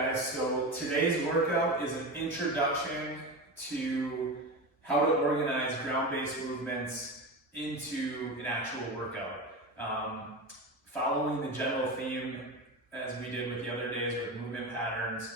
guys, so today's workout is an introduction to how to organize ground-based movements into an actual workout. Following the general theme as we did with the other days with movement patterns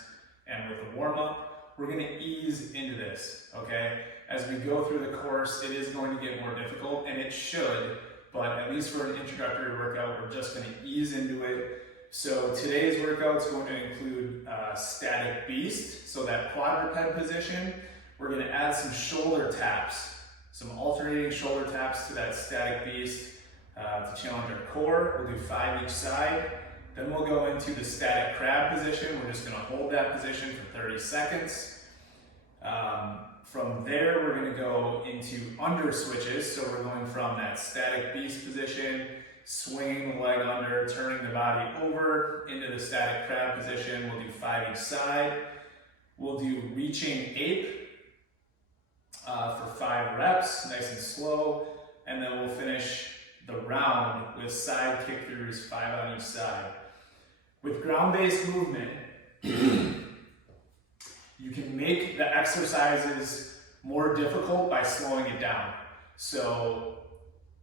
and with the warm-up, we're going to ease into this, okay? As we go through the course, it is going to get more difficult, and it should, but at least for an introductory workout, we're just going to ease into it. So today's workout is going to include static beast, so that quadruped position. We're going to add some shoulder taps, some alternating shoulder taps to that static beast to challenge our core. We'll do 5 each side. Then we'll go into the static crab position. We're just going to hold that position for 30 seconds. From there, we're going to go into under switches. So we're going from that static beast position, swinging the leg under, turning the body over into the static crab position. We'll do 5 each side. We'll do reaching ape for 5 reps, nice and slow. And then we'll finish the round with side kick throughs, 5 on each side. With ground-based movement, you can make the exercises more difficult by slowing it down. So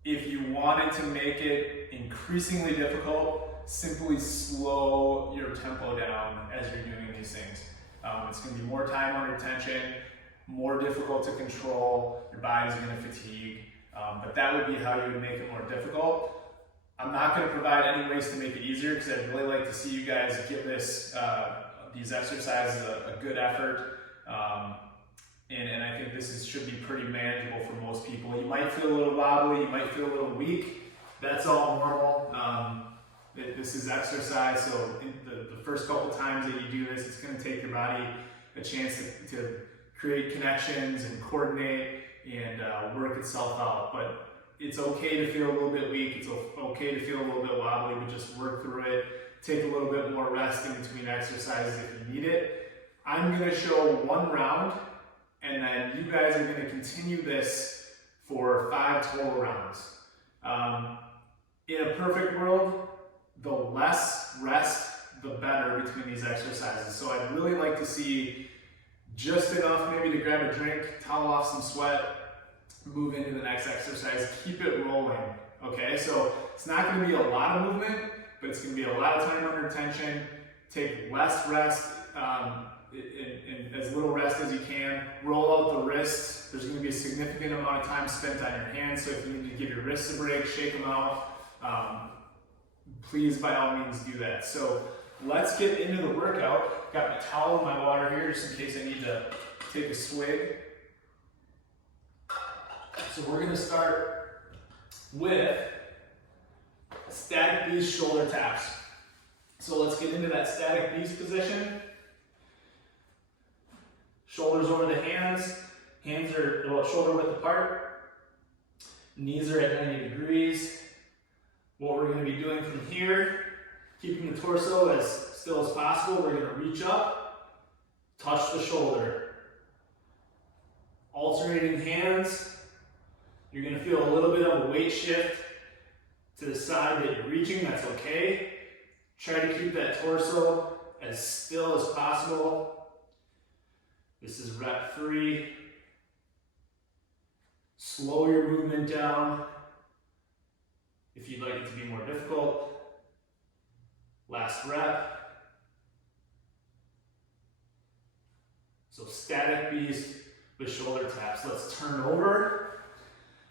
if you wanted to make it increasingly difficult, simply slow your tempo down as you're doing these things. It's going to be more time under tension, more difficult to control, your body's going to fatigue, but that would be how you would make it more difficult. I'm not going to provide any ways to make it easier because I'd really like to see you guys give this these exercises a good effort. And I think this should be pretty manageable for most people. You might feel a little wobbly, you might feel a little weak. That's all normal. This is exercise, so the first couple times that you do this, it's going to take your body a chance to create connections and coordinate and work itself out. But it's okay to feel a little bit weak, it's okay to feel a little bit wobbly, but just work through it. Take a little bit more rest in between exercises if you need it. I'm going to show 1 round, and then you guys are going to continue this for 5 total rounds. In a perfect world, the less rest, the better between these exercises. So I'd really like to see just enough maybe to grab a drink, towel off some sweat, move into the next exercise, keep it rolling, okay? So it's not going to be a lot of movement, but it's going to be a lot of time under tension. Take less rest, and as little rest as you can. Roll out the wrists. There's going to be a significant amount of time spent on your hands, so if you need to give your wrists a break, shake them out, please by all means do that. So let's get into the workout. Got my towel and my water here just in case I need to take a swig. So we're going to start with static beast shoulder taps. So let's get into that static beast position. Shoulders over the hands. Hands are about shoulder width apart. Knees are at 90 degrees. What we're going to be doing from here, keeping the torso as still as possible, we're going to reach up, touch the shoulder. Alternating hands. You're going to feel a little bit of a weight shift to the side that you're reaching, that's okay. Try to keep that torso as still as possible. This is rep 3. Slow your movement down if you'd like it to be more difficult. Last rep. So static beast with shoulder taps. Let's turn over.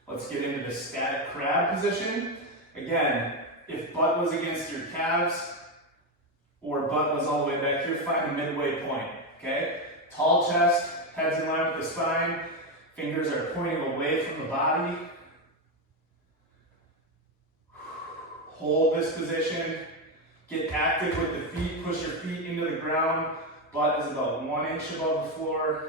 Let's get into the static crab position. Again, if butt was against your calves or butt was all the way back here, find a midway point, okay? Tall chest, head's in line with the spine, fingers are pointing away from the body. Hold this position, get active with the feet, push your feet into the ground, butt is about 1 inch above the floor.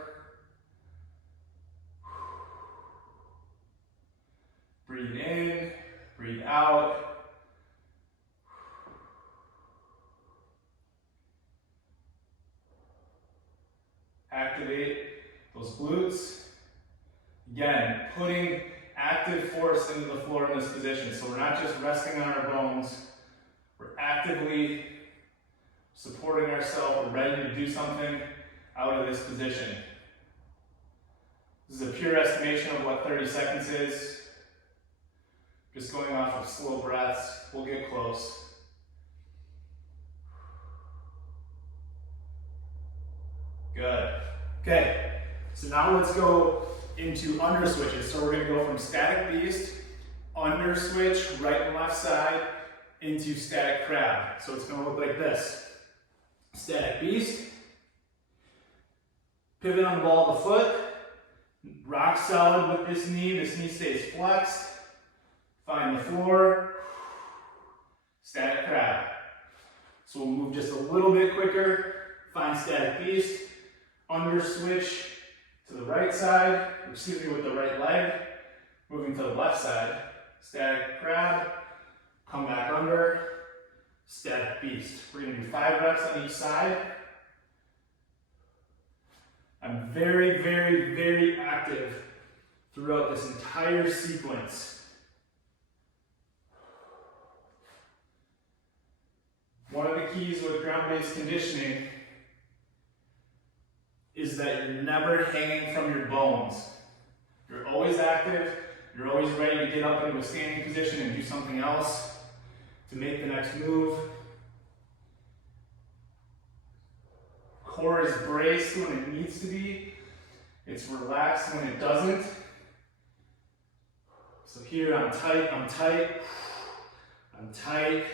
Breathe in, breathe out. Activate those glutes. Again, putting active force into the floor in this position. So we're not just resting on our bones, we're actively supporting ourselves, we're ready to do something out of this position. This is a pure estimation of what 30 seconds is. Just going off of slow breaths, we'll get close. Good. Okay, so now let's go into under switches. So we're going to go from static beast, under switch, right and left side, into static crab. So it's going to look like this. Static beast, pivot on the ball of the foot, rock solid with this knee stays flexed, find the floor, static crab. So we'll move just a little bit quicker, find static beast, under switch to the right side, excuse me, with the right leg, moving to the left side, static crab, come back under, static beast. We're going to do 5 reps on each side. I'm very, very, very active throughout this entire sequence. One of the keys with ground-based conditioning is that you're never hanging from your bones. You're always active, you're always ready to get up into a standing position and do something else to make the next move. Core is braced when it needs to be. It's relaxed when it doesn't. So here I'm tight, I'm tight, I'm tight.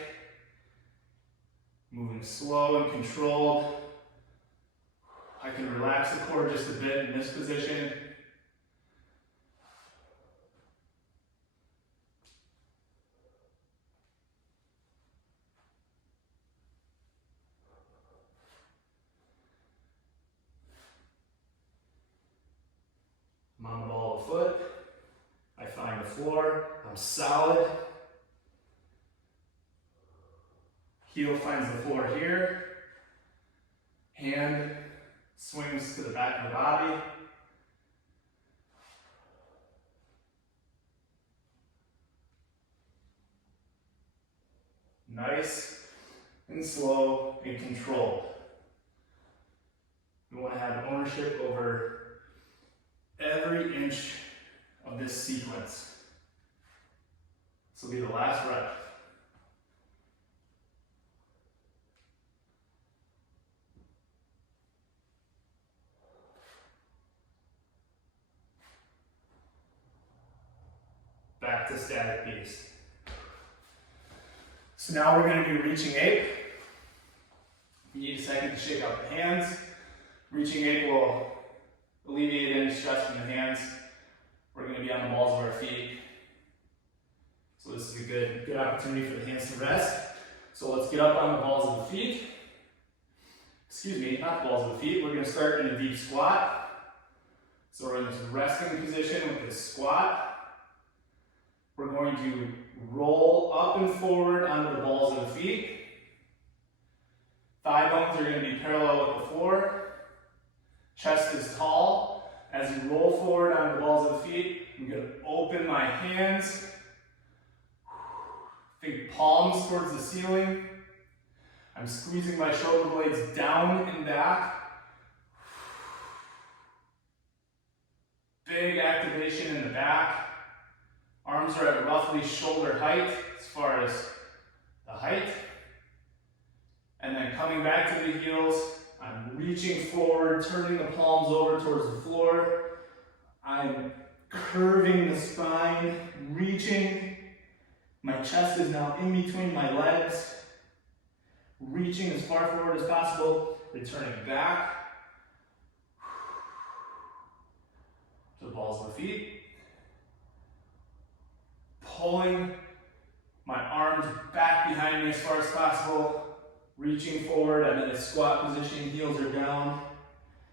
Moving slow and controlled. I can relax the core just a bit in this position. I'm on the ball of the foot. I find the floor. I'm solid. Heel finds the floor here. Hand swings to the back of the body. Nice and slow and controlled. We want to have ownership over every inch of this sequence. This will be the last rep. Back to static beast. So now we're going to do reaching ape. You need a second to shake out the hands. Reaching ape will alleviate any stress from the hands. We're going to be on the balls of our feet. So this is a good opportunity for the hands to rest. So let's get up on the balls of the feet. Excuse me, not the balls of the feet. We're going to start in a deep squat. So we're in this resting position with this squat. We're going to roll up and forward onto the balls of the feet. Thigh bones are going to be parallel with the floor. Chest is tall. As you roll forward onto the balls of the feet, I'm going to open my hands. Think palms towards the ceiling. I'm squeezing my shoulder blades down and back. Big activation in the back. Arms are at roughly shoulder height as far as the height. And then coming back to the heels, I'm reaching forward, turning the palms over towards the floor. I'm curving the spine, reaching. My chest is now in between my legs. Reaching as far forward as possible, returning back to the balls of the feet. Pulling my arms back behind me as far as possible, reaching forward. I'm in a squat position, heels are down.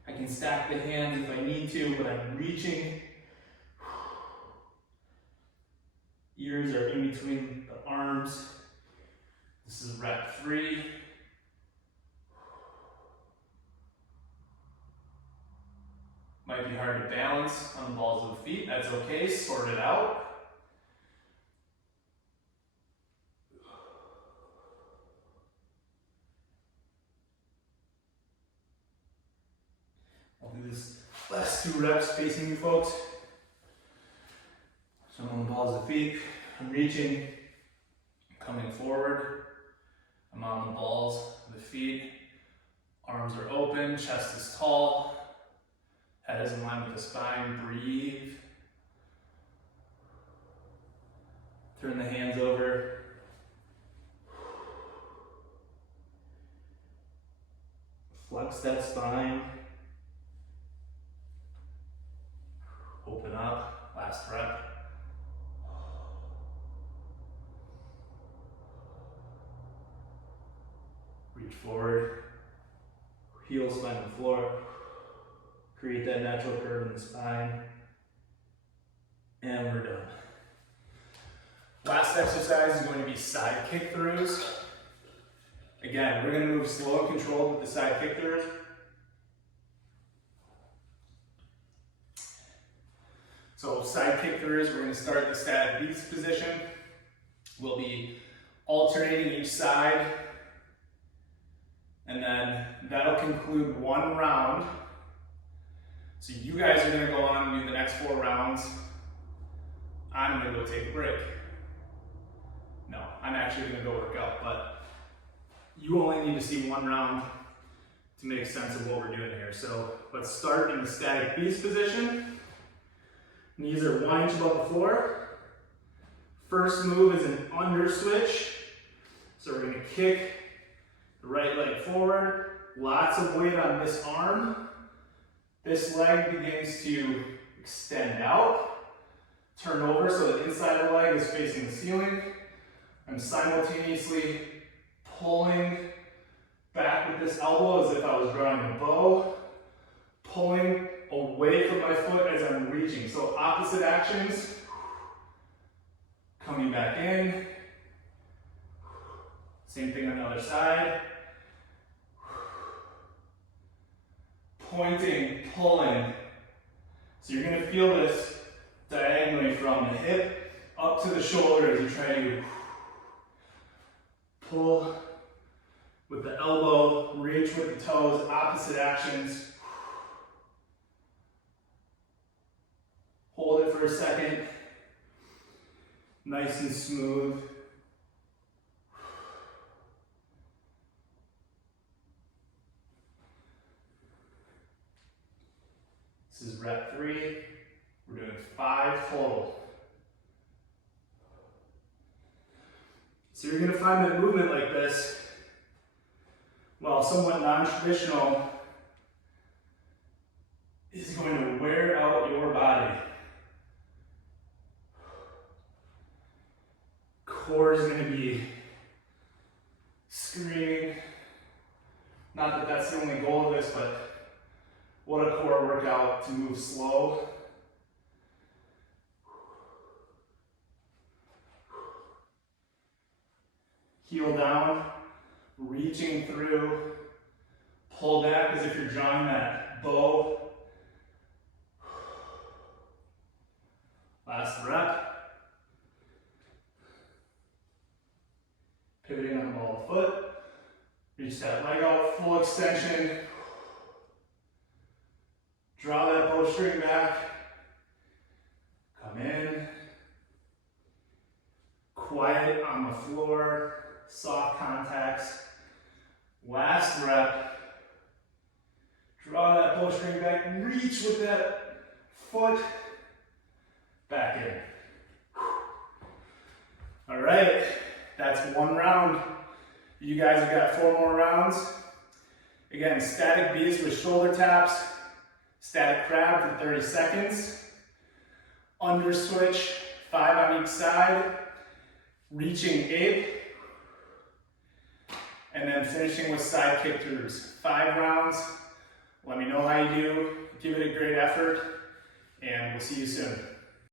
I can stack the hands if I need to, but I'm reaching. Ears are in between the arms. This is rep 3. Might be hard to balance on the balls of the feet. That's okay, sort it out. I'll do this last 2 reps facing you folks. So I'm on the balls of the feet, I'm reaching, coming forward. I'm on the balls of the feet, arms are open, chest is tall, head is in line with the spine, breathe. Turn the hands over. Flex that spine. Open up, last rep. Reach forward, heels find the floor. Create that natural curve in the spine. And we're done. Last exercise is going to be side kick throughs. Again, we're going to move slow and controlled with the side kick throughs. So side kick throughs, we're going to start the static beast position. We'll be alternating each side, and then that'll conclude 1 round. So you guys are going to go on and do the next 4 rounds. I'm going to go take a break. No, I'm actually going to go work out, but you only need to see 1 round to make sense of what we're doing here. So let's start in the static beast position. Knees are 1 inch above the floor. First move is an under switch. So we're going to kick the right leg forward. Lots of weight on this arm. This leg begins to extend out. Turn over so the inside of the leg is facing the ceiling. I'm simultaneously pulling back with this elbow as if I was drawing a bow, pulling away from my foot as I'm reaching. So opposite actions, coming back in. Same thing on the other side. Pointing, pulling. So you're going to feel this diagonally from the hip up to the shoulder as you try to pull with the elbow, reach with the toes, opposite actions. Hold it for a second. Nice and smooth. This is rep 3. We're doing 5 total. So you're going to find that movement like this, while somewhat non-traditional, is going to wear out your body. Core is going to be screaming. Not that that's the only goal of this, but what a core workout to move slow. Heel down, reaching through, pull back as if you're drawing that bow. Last rep. Pivoting on the ball of the foot. Reach that leg out, full extension. Draw that bowstring back. Come in. Quiet on the floor. Soft contacts. Last rep. Draw that bowstring back. Reach with that foot. Back in. All right, that's 1 round. You guys have got 4 more rounds. Again, static beast with shoulder taps, static crab for 30 seconds, under switch, 5 on each side, reaching ape, and then finishing with side kick throughs. 5 rounds. Let me know how you do. Give it a great effort, and we'll see you soon.